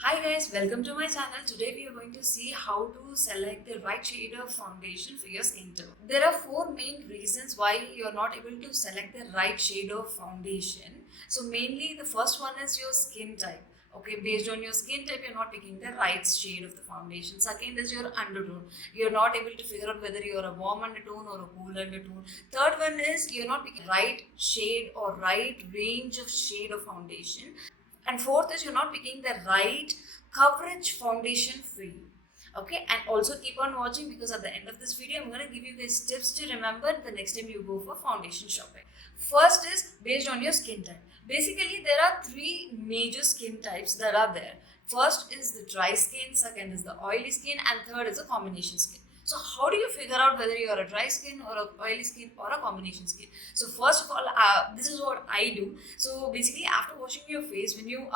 Hi guys, welcome to my channel. Today we are going to see how to select the right shade of foundation for your skin tone. There are four main reasons why you're not able to select the right shade of foundation. So mainly the first one is your skin type. Okay, based on your skin type, you're not picking the right shade of the foundation. Second is your undertone. You're not able to figure out whether you're a warm undertone or a cool undertone. Third one is you're not picking right shade or right range of shade of foundation. And fourth is you're not picking the right coverage foundation for you. Okay, and also keep on watching because at the end of this video I'm going to give you these tips to remember the next time you go for foundation shopping. First is based on your skin type. Basically there are three major skin types that are there. First is the dry skin, second is the oily skin, and third is a combination skin. So how do you figure out whether you are a dry skin or a oily skin or a combination skin? So first of all, this is what I do. So basically after washing your face, when you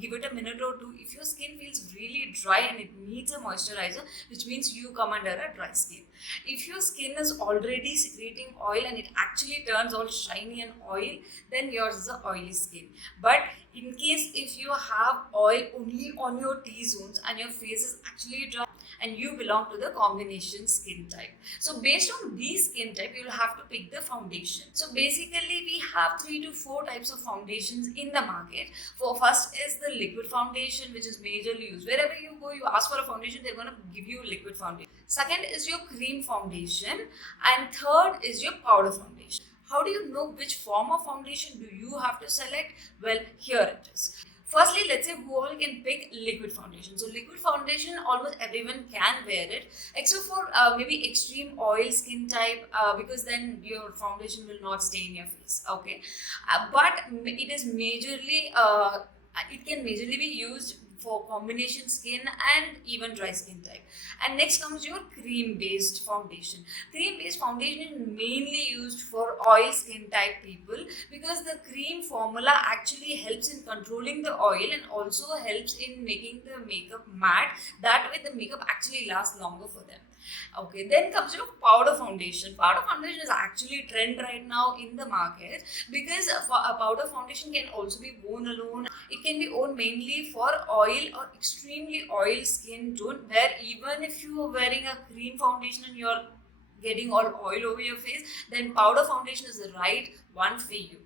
give it a minute or two, if your skin feels really dry and it needs a moisturizer, which means you come under a dry skin. If your skin is already secreting oil and it actually turns all shiny and oil, then yours is a oily skin. But in case if you have oil only on your T-zones and your face is actually dry, and you belong to the combination skin type. So based on these skin type, you'll have to pick the foundation. So basically we have 3 to 4 types of foundations in the market. For first is the liquid foundation, which is majorly used. Wherever you go, you ask for a foundation, they're going to give you liquid foundation. Second is your cream foundation, and third is your powder foundation. How do you know which form of foundation do you have to select? Well, here it is. Firstly, let's say who all can pick liquid foundation. So liquid foundation, almost everyone can wear it, except for maybe extreme oil skin type, because then your foundation will not stay in your face. Okay, but it is majorly, it can majorly be used for combination skin and even dry skin type. And next comes your cream based foundation. Cream based foundation is mainly used for oil skin type people because the cream formula actually helps in controlling the oil and also helps in making the makeup matte. That way the makeup actually lasts longer for them. Okay, then comes your powder foundation. Powder foundation is actually a trend right now in the market because a powder foundation can also be worn alone. It can be worn mainly for oil or extremely oil skin tone, where even if you are wearing a cream foundation and you're getting all oil over your face, then powder foundation is the right one for you.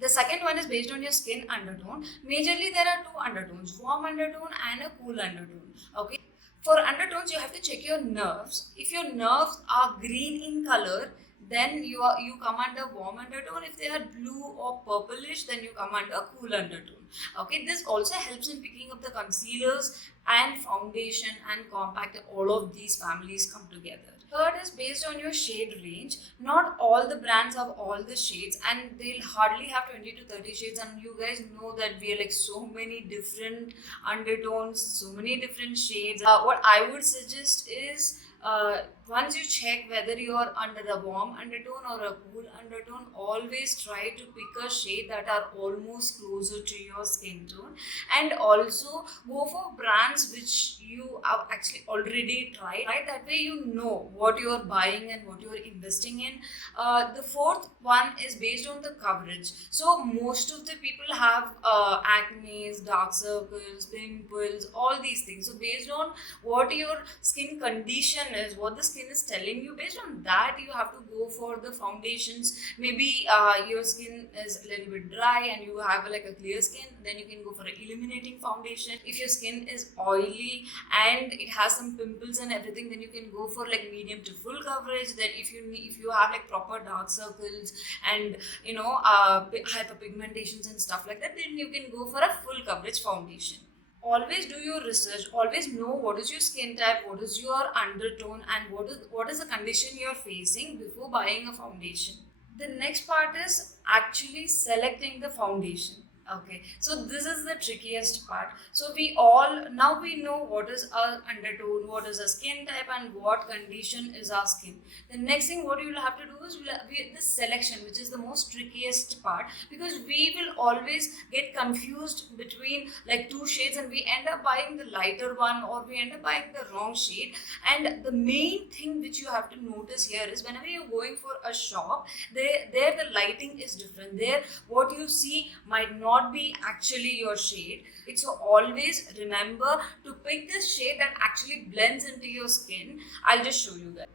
The second one is based on your skin undertone. Majorly there are two undertones, warm undertone and a cool undertone. Okay. For undertones, you have to check your nerves. If your nerves are green in color, then you come under warm undertone. If they are blue or purplish, then you come under cool undertone. Okay, this also helps in picking up the concealers and foundation and compact. All of these families come together. Third is based on your shade range. Not all the brands have all the shades, and they'll hardly have 20 to 30 shades. And you guys know that we are like so many different undertones, so many different shades. What I would suggest is once you check whether you are under a warm undertone or a cool undertone, always try to pick a shade that are almost closer to your skin tone, and also go for brands which you have actually already tried. Right, that way you know what you are buying and what you are investing in. The fourth one is based on the coverage. So most of the people have acne, dark circles, pimples, all these things. So based on what your skin condition is, what the skin is telling you, based on that you have to go for the foundations. Maybe your skin is a little bit dry and you have like a clear skin, then you can go for an illuminating foundation. If your skin is oily and it has some pimples and everything, then you can go for like medium to full coverage. Then if you have like proper dark circles and hyperpigmentations and stuff like that, then you can go for a full coverage foundation. Always do your research, always know what is your skin type, what is your undertone, and what is the condition you're facing before buying a foundation. The next part is actually selecting the foundation. Okay, so this is the trickiest part. So we know what is our undertone, what is our skin type, and what condition is our skin. The next thing what you will have to do is this selection, which is the most trickiest part, because we will always get confused between like two shades and we end up buying the lighter one or we end up buying the wrong shade. And the main thing which you have to notice here is whenever you're going for a shop, there the lighting is different. There what you see might not not be actually your shade. So always remember to pick the shade that actually blends into your skin. I'll just show you that.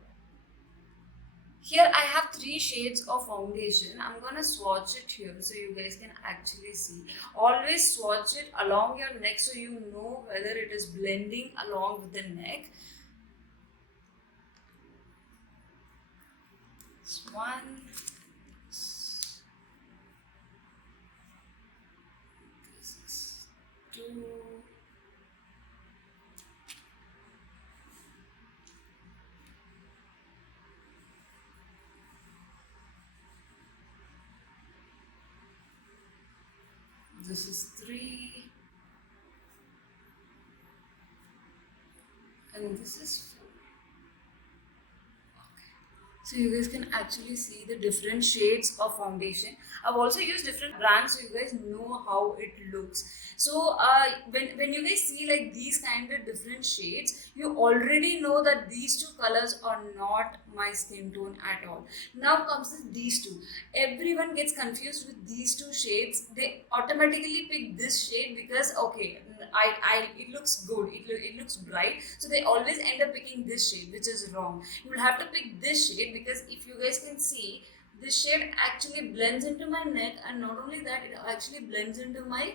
Here I have 3 shades of foundation. I'm gonna swatch it here so you guys can actually see. Always swatch it along your neck so you know whether it is blending along with the neck. This one. This is 2. This is 3. And this is 4. So you guys can actually see the different shades of foundation. I've also used different brands so you guys know how it looks. So when you guys see like these kind of different shades, you already know that these 2 colors are not my skin tone at all. Now comes these 2. Everyone gets confused with these 2 shades. They automatically pick this shade because okay, it looks good, it looks bright, so they always end up picking this shade, which is wrong. You will have to pick this shade because if you guys can see, this shade actually blends into my neck, and not only that, it actually blends into my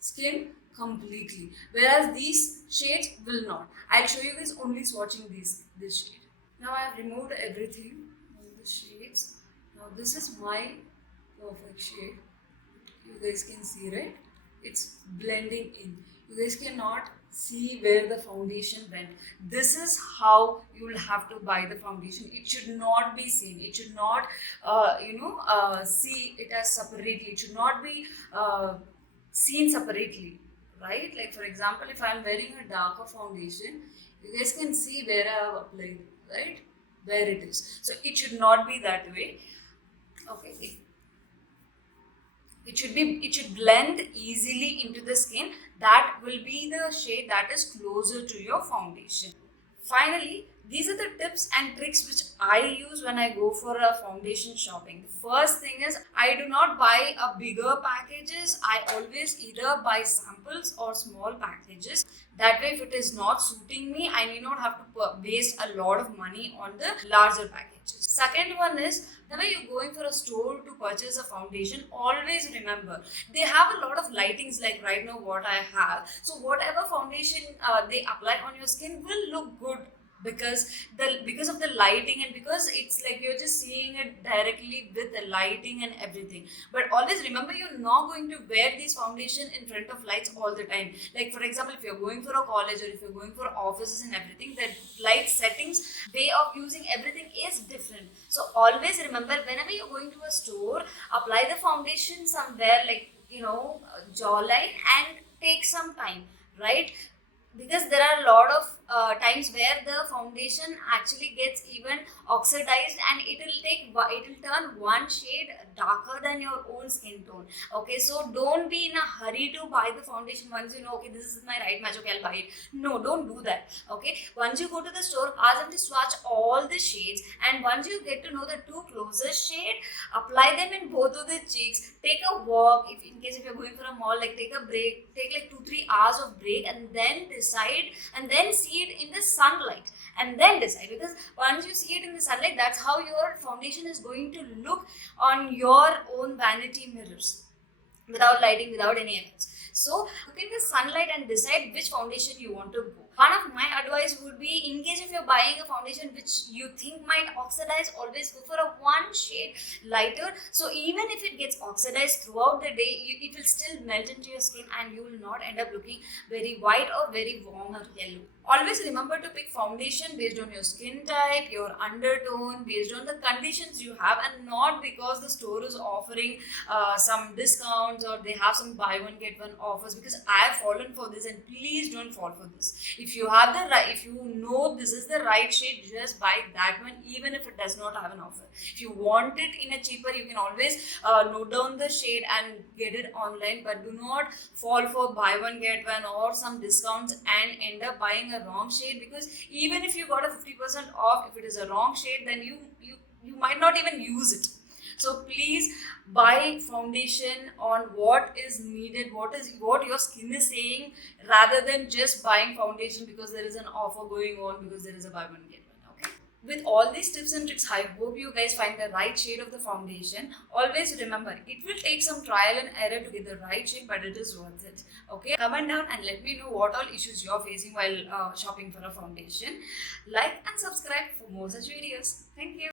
skin completely, whereas these shades will not. I'll show you guys only swatching this shade. Now I have removed everything, all the shades. Now this is my perfect shade. You guys can see, right? It's blending in. You guys cannot see where the foundation went. This is how you will have to buy the foundation. It should not be seen. It should not, see it as separately. It should not be seen separately, right? Like for example, if I'm wearing a darker foundation, you guys can see where I have applied, right? Where it is. So it should not be that way. Okay. It should blend easily into the skin. That will be the shade that is closer to your foundation. Finally, these are the tips and tricks which I use when I go for a foundation shopping. The first thing is, I do not buy a bigger packages. I always either buy samples or small packages. That way, if it is not suiting me, I may not have to waste a lot of money on the larger packages. Second one is, whenever you're going for a store to purchase a foundation, always remember they have a lot of lightings, like right now what I have. So whatever foundation they apply on your skin will look good because of the lighting, and because it's like you're just seeing it directly with the lighting and everything. But always remember, you're not going to wear this foundation in front of lights all the time. Like for example, if you're going for a college or if you're going for offices and everything, the light settings, way of using everything is different. So always remember, whenever you're going to a store, apply the foundation somewhere like jawline and take some time, right? Because there are a lot of times where the foundation actually gets even oxidized, and it will turn one shade darker than your own skin tone. Okay, so don't be in a hurry to buy the foundation once you know, okay, this is my right match, okay, I'll buy it. No, don't do that. Okay, once you go to the store, ask them to swatch all the shades, and once you get to know the 2 closest shade, apply them in both of the cheeks. Take a walk, if you're going for a mall, like take a break, take like 2-3 hours of break, and then decide, and then see it in the sunlight, and then decide. Because once you see it in the sunlight, that's how your foundation is going to look on your own vanity mirrors, without lighting, without any effects. So look in the sunlight and decide which foundation you want to go. One of my advice would be, in case if you're buying a foundation which you think might oxidize, always go for a 1 shade lighter. So even if it gets oxidized throughout the day, it will still melt into your skin, and you will not end up looking very white or very warm or yellow. Always remember to pick foundation based on your skin type, your undertone, based on the conditions you have, and not because the store is offering some discounts or they have some buy one get one offers, because I have fallen for this, and please don't fall for this. If you have if you know this is the right shade, just buy that one, even if it does not have an offer. If you want it in a cheaper, you can always note down the shade and get it online, but do not fall for buy one get one or some discounts and end up buying a wrong shade, because even if you got a 50% off, if it is a wrong shade, then you might not even use it. So please buy foundation on what is needed, what your skin is saying, rather than just buying foundation because there is an offer going on, because there is a buy one get one. Okay, with all these tips and tricks, I hope you guys find the right shade of the foundation. Always remember, it will take some trial and error to get the right shade, but it is worth it. Okay, comment down and let me know what all issues you're facing while shopping for a foundation. Like and subscribe for more such videos. Thank you.